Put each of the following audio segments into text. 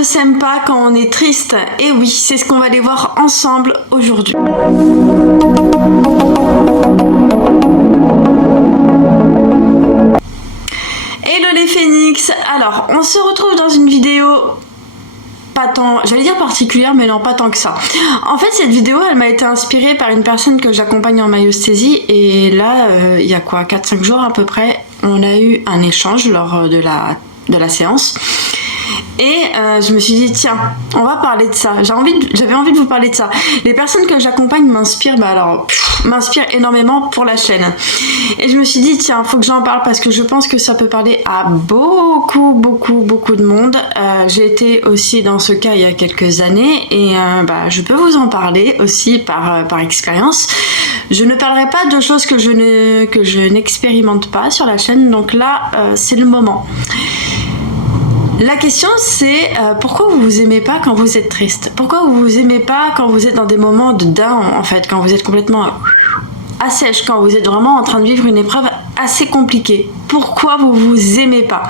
ne s'aime pas quand on est triste. Et oui, c'est ce qu'on va aller voir ensemble aujourd'hui. Hello les phénix. Alors, on se retrouve dans une vidéo pas tant, j'allais dire particulière, mais non, pas tant que ça. En fait, cette vidéo, elle m'a été inspirée par une personne que j'accompagne en maïeusthésie. Et là, il y a quoi, 4-5 jours à peu près, on a eu un échange lors de la séance. Et je me suis dit, tiens, on va parler de ça. J'avais envie de vous parler de ça. Les personnes que j'accompagne m'inspirent, m'inspirent énormément pour la chaîne. Et je me suis dit, tiens, faut que j'en parle parce que je pense que ça peut parler à beaucoup de monde. J'ai été aussi dans ce cas il y a quelques années et je peux vous en parler aussi par expérience. Je ne parlerai pas de choses que je n'expérimente pas sur la chaîne, donc là, c'est le moment. La question c'est pourquoi vous vous aimez pas quand vous êtes triste? Pourquoi vous vous aimez pas quand vous êtes dans des moments de down en fait, quand vous êtes complètement à sèche, quand vous êtes vraiment en train de vivre une épreuve assez compliquée? Pourquoi vous vous aimez pas?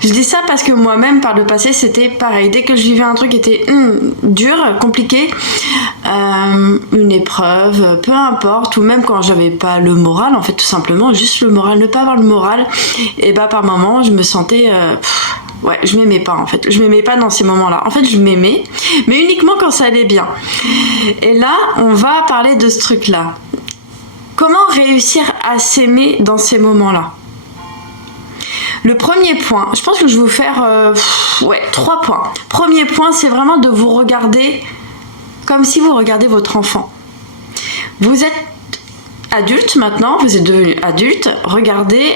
Je dis ça parce que moi-même par le passé c'était pareil. Dès que je vivais un truc qui était dur, compliqué, une épreuve, peu importe, ou même quand j'avais pas le moral, en fait tout simplement, juste le moral, ne pas avoir le moral, et par moment je me sentais... ouais, je m'aimais pas en fait. Je m'aimais pas dans ces moments-là. En fait, je m'aimais, mais uniquement quand ça allait bien. Et là, on va parler de ce truc-là. Comment réussir à s'aimer dans ces moments-là? Le premier point, je pense que je vais vous faire 3 points. Premier point, c'est vraiment de vous regarder comme si vous regardez votre enfant. Vous êtes adulte maintenant, vous êtes devenu adulte, regardez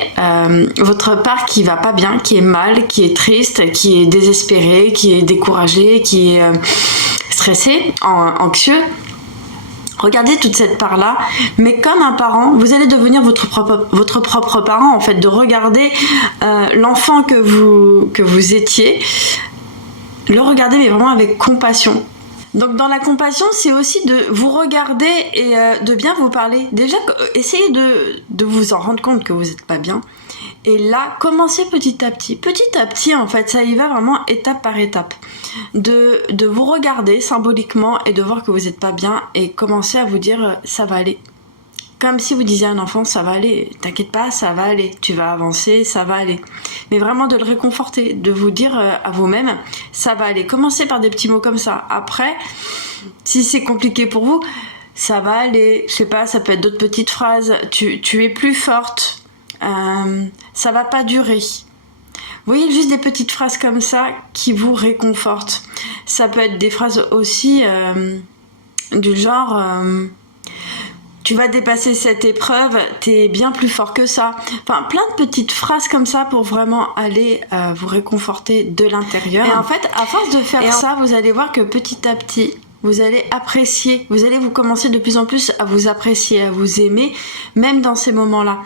votre part qui va pas bien, qui est mal, qui est triste, qui est désespéré, qui est découragé, qui est stressé, anxieux. Regardez toute cette part-là, mais comme un parent, vous allez devenir votre propre parent en fait, de regarder l'enfant que vous étiez, le regarder mais vraiment avec compassion. Donc dans la compassion, c'est aussi de vous regarder et de bien vous parler. Déjà, essayez de vous en rendre compte que vous n'êtes pas bien. Et là, commencez petit à petit. Petit à petit, en fait, ça y va vraiment étape par étape. De vous regarder symboliquement et de voir que vous n'êtes pas bien et commencer à vous dire « ça va aller ». Comme si vous disiez à un enfant, ça va aller, t'inquiète pas, ça va aller, tu vas avancer, ça va aller. Mais vraiment de le réconforter, de vous dire à vous-même, ça va aller. Commencez par des petits mots comme ça. Après, si c'est compliqué pour vous, ça va aller, je sais pas, ça peut être d'autres petites phrases. Tu es plus forte, ça va pas durer. Vous voyez, juste des petites phrases comme ça qui vous réconfortent. Ça peut être des phrases aussi du genre... tu vas dépasser cette épreuve, t'es bien plus fort que ça. Enfin, plein de petites phrases comme ça pour vraiment aller vous réconforter de l'intérieur. Et en fait, à force de faire ça, vous allez voir que petit à petit, vous allez apprécier, vous allez vous commencer de plus en plus à vous apprécier, à vous aimer, même dans ces moments-là.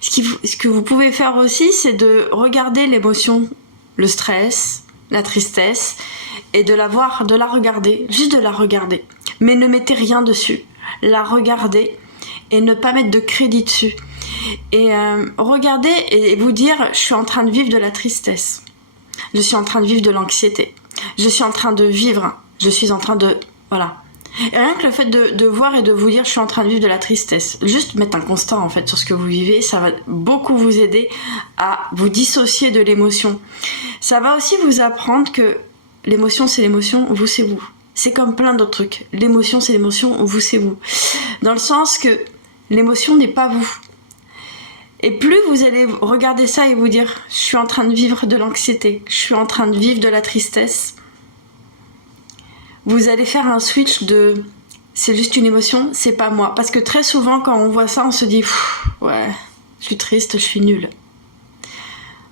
Ce que vous pouvez faire aussi, c'est de regarder l'émotion, le stress, la tristesse, et de la voir, de la regarder, juste de la regarder. Mais ne mettez rien dessus. La regarder et ne pas mettre de crédit dessus. Et regarder et vous dire, je suis en train de vivre de la tristesse. Je suis en train de vivre de l'anxiété. Je suis en train de vivre. Je suis en train de... Voilà. Et rien que le fait de voir et de vous dire, je suis en train de vivre de la tristesse. Juste mettre un constat en fait sur ce que vous vivez, ça va beaucoup vous aider à vous dissocier de l'émotion. Ça va aussi vous apprendre que l'émotion c'est l'émotion, vous c'est vous. C'est comme plein d'autres trucs. L'émotion, c'est l'émotion, vous, c'est vous. Dans le sens que l'émotion n'est pas vous. Et plus vous allez regarder ça et vous dire « je suis en train de vivre de l'anxiété, je suis en train de vivre de la tristesse », vous allez faire un switch de « c'est juste une émotion, c'est pas moi ». Parce que très souvent, quand on voit ça, on se dit « ouais, je suis triste, je suis nulle.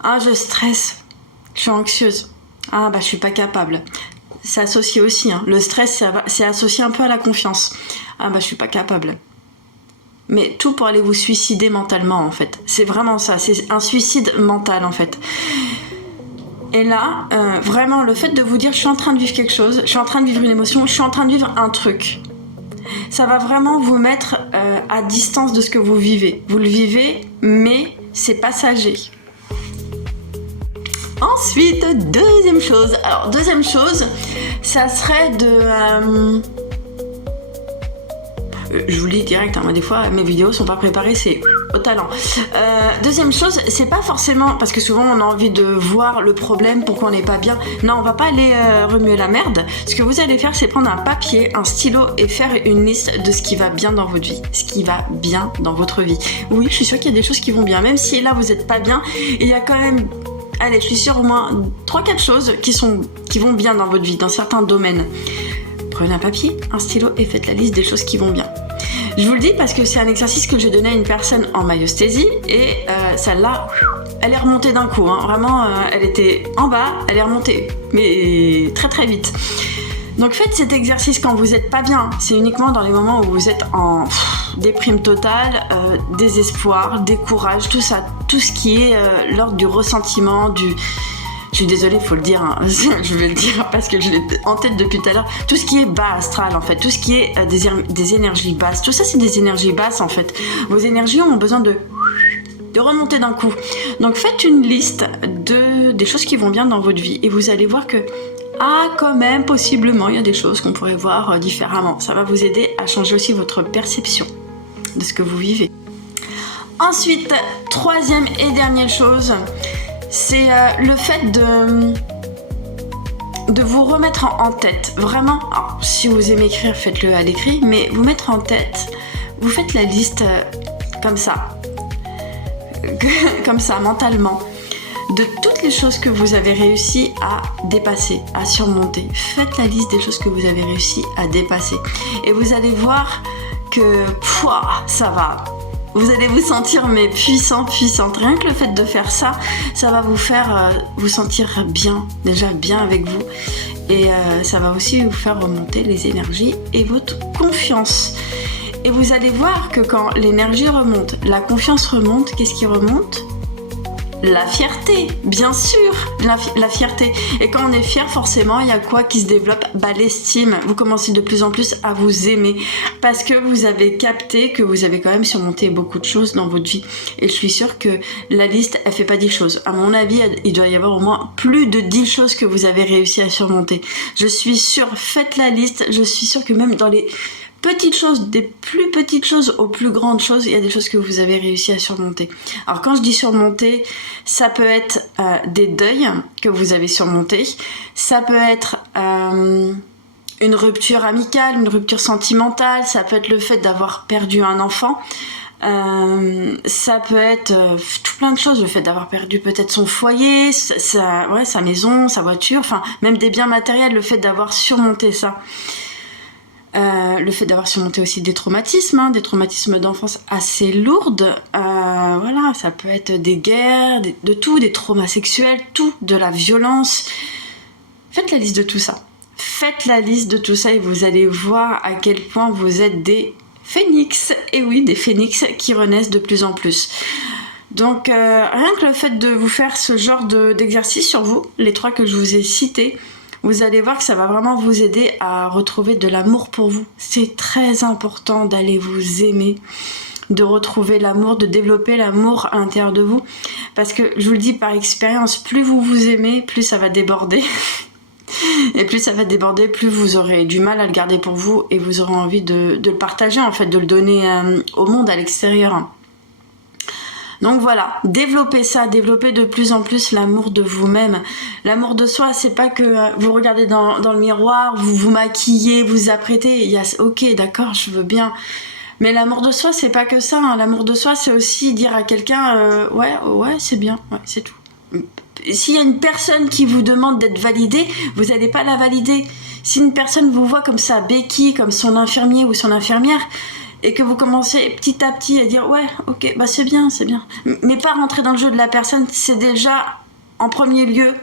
Ah, je stresse, je suis anxieuse. Ah, je suis pas capable. » C'est associé aussi, hein. Le stress, c'est associé un peu à la confiance. Ah je suis pas capable. Mais tout pour aller vous suicider mentalement, en fait. C'est vraiment ça, c'est un suicide mental, en fait. Et là, vraiment, le fait de vous dire, je suis en train de vivre quelque chose, je suis en train de vivre une émotion, je suis en train de vivre un truc. Ça va vraiment vous mettre à distance de ce que vous vivez. Vous le vivez, mais c'est passager. Ensuite, deuxième chose. Alors, deuxième chose, ça serait de... je vous le dis direct, hein, moi des fois mes vidéos sont pas préparées, c'est au talent. Deuxième chose, c'est pas forcément parce que souvent on a envie de voir le problème, pourquoi on n'est pas bien. Non, on va pas aller remuer la merde. Ce que vous allez faire, c'est prendre un papier, un stylo et faire une liste de ce qui va bien dans votre vie, ce qui va bien dans votre vie. Oui, je suis sûre qu'il y a des choses qui vont bien, même si là vous êtes pas bien, il y a quand même, allez, je suis sûre au moins 3-4 choses qui vont bien dans votre vie, dans certains domaines. Prenez un papier, un stylo et faites la liste des choses qui vont bien. Je vous le dis parce que c'est un exercice que j'ai donné à une personne en myosthésie et celle-là, elle est remontée d'un coup. Hein. Vraiment, elle était en bas, elle est remontée, mais très très vite. Donc faites cet exercice quand vous n'êtes pas bien. C'est uniquement dans les moments où vous êtes en déprime totale, désespoir, décourage, tout ça, tout ce qui est l'ordre du ressentiment, Je suis désolée, il faut le dire, hein. Je vais le dire parce que je l'ai en tête depuis tout à l'heure. Tout ce qui est bas astral, en fait, tout ce qui est des énergies basses, tout ça, c'est des énergies basses, en fait. Vos énergies ont besoin de remonter d'un coup. Donc, faites une liste des choses qui vont bien dans votre vie et vous allez voir que, quand même, possiblement, il y a des choses qu'on pourrait voir différemment. Ça va vous aider à changer aussi votre perception de ce que vous vivez. Ensuite, troisième et dernière chose, c'est le fait de vous remettre en tête, vraiment, alors, si vous aimez écrire, faites-le à l'écrit, mais vous mettre en tête, vous faites la liste comme ça, mentalement, de toutes les choses que vous avez réussi à dépasser, à surmonter. Faites la liste des choses que vous avez réussi à dépasser. Et vous allez voir que, ça va. Vous allez vous sentir puissante. Rien que le fait de faire ça, ça va vous faire vous sentir bien, déjà bien avec vous. Et ça va aussi vous faire remonter les énergies et votre confiance. Et vous allez voir que quand l'énergie remonte, la confiance remonte, qu'est-ce qui remonte ? La fierté, bien sûr, la fierté. Et quand on est fier, forcément, il y a quoi qui se développe ? L'estime. Vous commencez de plus en plus à vous aimer parce que vous avez capté que vous avez quand même surmonté beaucoup de choses dans votre vie. Et je suis sûre que la liste, elle fait pas 10 choses. À mon avis, il doit y avoir au moins plus de 10 choses que vous avez réussi à surmonter. Je suis sûre, faites la liste. Je suis sûre que même dans les petites choses, des plus petites choses aux plus grandes choses, il y a des choses que vous avez réussi à surmonter. Alors quand je dis surmonter, ça peut être des deuils que vous avez surmontés, ça peut être une rupture amicale, une rupture sentimentale, ça peut être le fait d'avoir perdu un enfant, ça peut être tout plein de choses, le fait d'avoir perdu peut-être son foyer, sa maison, sa voiture, enfin même des biens matériels, le fait d'avoir surmonté ça. Le fait d'avoir surmonté aussi des traumatismes d'enfance assez lourdes, voilà, ça peut être des guerres, de tout, des traumas sexuels, tout, de la violence. Faites la liste de tout ça. Faites la liste de tout ça et vous allez voir à quel point vous êtes des phénix. Et oui, des phénix qui renaissent de plus en plus. Donc, rien que le fait de vous faire ce genre d'exercice sur vous, les 3 que je vous ai cités, vous allez voir que ça va vraiment vous aider à retrouver de l'amour pour vous. C'est très important d'aller vous aimer, de retrouver l'amour, de développer l'amour à l'intérieur de vous. Parce que, je vous le dis par expérience, plus vous vous aimez, plus ça va déborder. Et plus ça va déborder, plus vous aurez du mal à le garder pour vous et vous aurez envie de le partager, en fait, de le donner au monde, à l'extérieur. Donc voilà, développez ça, développez de plus en plus l'amour de vous-même. L'amour de soi, c'est pas que vous regardez dans le miroir, vous vous maquillez, vous apprêtez, ok, d'accord, je veux bien. Mais l'amour de soi, c'est pas que ça. Hein. L'amour de soi, c'est aussi dire à quelqu'un, ouais, c'est bien, ouais, c'est tout. S'il y a une personne qui vous demande d'être validée, vous n'allez pas la valider. Si une personne vous voit comme sa béquille, comme son infirmier ou son infirmière, et que vous commencez petit à petit à dire ouais, ok, bah c'est bien, mais pas rentrer dans le jeu de la personne, c'est déjà en premier lieu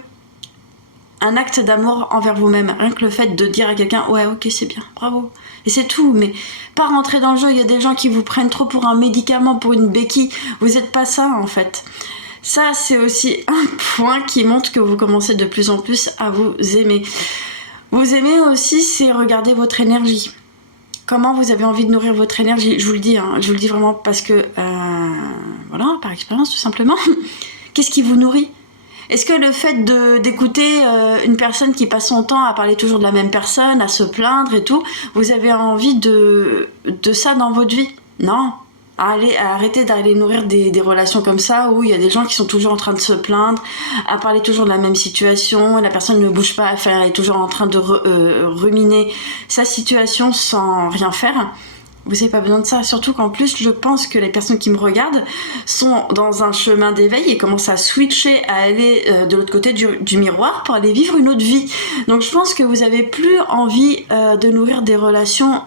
un acte d'amour envers vous-même. Rien que le fait de dire à quelqu'un ouais, ok, c'est bien, bravo, et c'est tout, mais pas rentrer dans le jeu. Il y a des gens qui vous prennent trop pour un médicament, pour une béquille. Vous n'êtes pas ça en fait. Ça, c'est aussi un point qui montre que vous commencez de plus en plus à vous aimer. Vous aimer aussi, c'est regarder votre énergie. Comment vous avez envie de nourrir votre énergie ? Je vous le dis, hein, je vous le dis vraiment parce que, voilà, par expérience tout simplement. Qu'est-ce qui vous nourrit ? Est-ce que le fait d'écouter une personne qui passe son temps à parler toujours de la même personne, à se plaindre et tout, vous avez envie de ça dans votre vie? Non. Arrêtez d'aller nourrir des relations comme ça où il y a des gens qui sont toujours en train de se plaindre, à parler toujours de la même situation, la personne ne bouge pas, enfin, elle est toujours en train de ruminer sa situation sans rien faire. Vous n'avez pas besoin de ça, surtout qu'en plus je pense que les personnes qui me regardent sont dans un chemin d'éveil et commencent à switcher, à aller de l'autre côté du miroir pour aller vivre une autre vie. Donc je pense que vous avez plus envie de nourrir des relations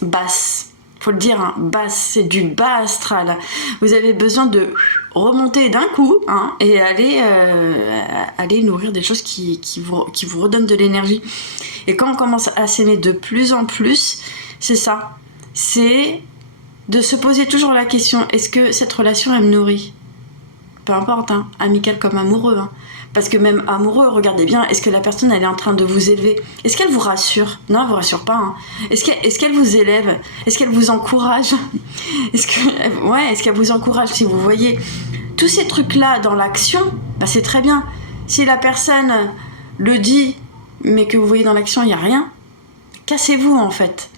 basses. Faut le dire, hein, basse, c'est du bas astral. Vous avez besoin de remonter d'un coup et aller nourrir des choses qui vous redonnent de l'énergie. Et quand on commence à s'aimer de plus en plus, c'est ça. C'est de se poser toujours la question, est-ce que cette relation, elle me nourrit? Peu importe, amical comme amoureux. Parce que même amoureux, regardez bien, est-ce que la personne, elle est en train de vous élever? Est-ce qu'elle vous rassure? Non, elle vous rassure pas. Est-ce qu'elle vous élève? Est-ce qu'elle vous encourage? Est-ce qu'elle vous encourage? Si vous voyez tous ces trucs-là dans l'action, c'est très bien. Si la personne le dit, mais que vous voyez dans l'action, il n'y a rien, cassez-vous en fait.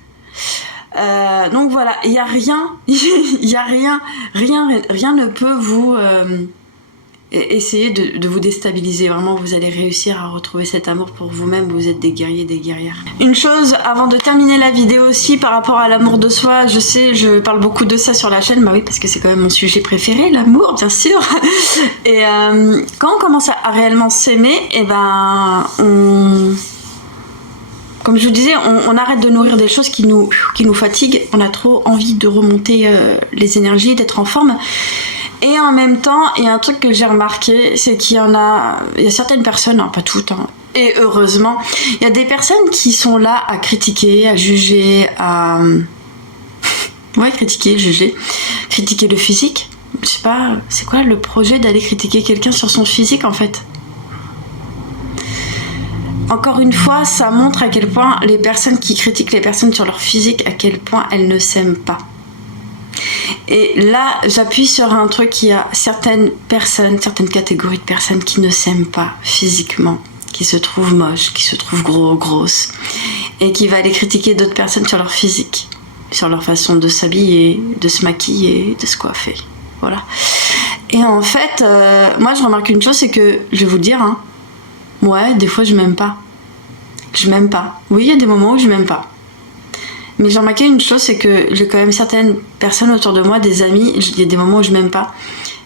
Donc voilà, il n'y a rien, rien ne peut vous essayer de vous déstabiliser. Vraiment, vous allez réussir à retrouver cet amour pour vous-même. Vous êtes des guerriers, des guerrières. Une chose, avant de terminer la vidéo aussi, par rapport à l'amour de soi, je sais, je parle beaucoup de ça sur la chaîne, bah oui, parce que c'est quand même mon sujet préféré, l'amour, bien sûr. Et quand on commence à réellement s'aimer, et comme je vous disais, on arrête de nourrir des choses qui nous fatiguent. On a trop envie de remonter les énergies, d'être en forme. Et en même temps, il y a un truc que j'ai remarqué, c'est qu'il y a certaines personnes, pas toutes, et heureusement, il y a des personnes qui sont là à critiquer, à juger, critiquer, juger, critiquer le physique. Je sais pas, c'est quoi le projet d'aller critiquer quelqu'un sur son physique en fait? Encore une fois, ça montre à quel point les personnes qui critiquent les personnes sur leur physique, à quel point elles ne s'aiment pas. Et là, j'appuie sur un truc, il y a certaines catégories de personnes qui ne s'aiment pas physiquement, qui se trouvent moches, qui se trouvent grosses, et qui va aller critiquer d'autres personnes sur leur physique, sur leur façon de s'habiller, de se maquiller, de se coiffer. Voilà. Et en fait, moi je remarque une chose, c'est que, je vais vous le dire, des fois je m'aime pas. Je m'aime pas. Oui, il y a des moments où je m'aime pas. Mais j'ai remarqué une chose, c'est que j'ai quand même certaines personnes autour de moi, des amis, il y a des moments où je m'aime pas.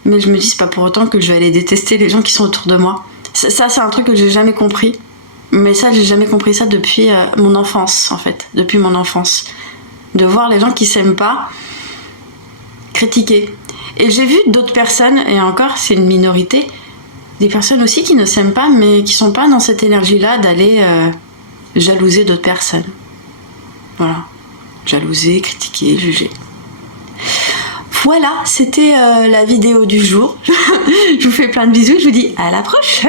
Mais je me dis, c'est pas pour autant que je vais aller détester les gens qui sont autour de moi. Ça, c'est un truc que j'ai jamais compris. Mais ça, j'ai jamais compris ça depuis mon enfance, en fait. Depuis mon enfance. De voir les gens qui s'aiment pas critiquer. Et j'ai vu d'autres personnes, et encore, c'est une minorité, des personnes aussi qui ne s'aiment pas, mais qui sont pas dans cette énergie-là d'aller jalouser d'autres personnes. Voilà. Jalouser, critiquer, juger. Voilà, c'était la vidéo du jour. Je vous fais plein de bisous, je vous dis à la prochaine!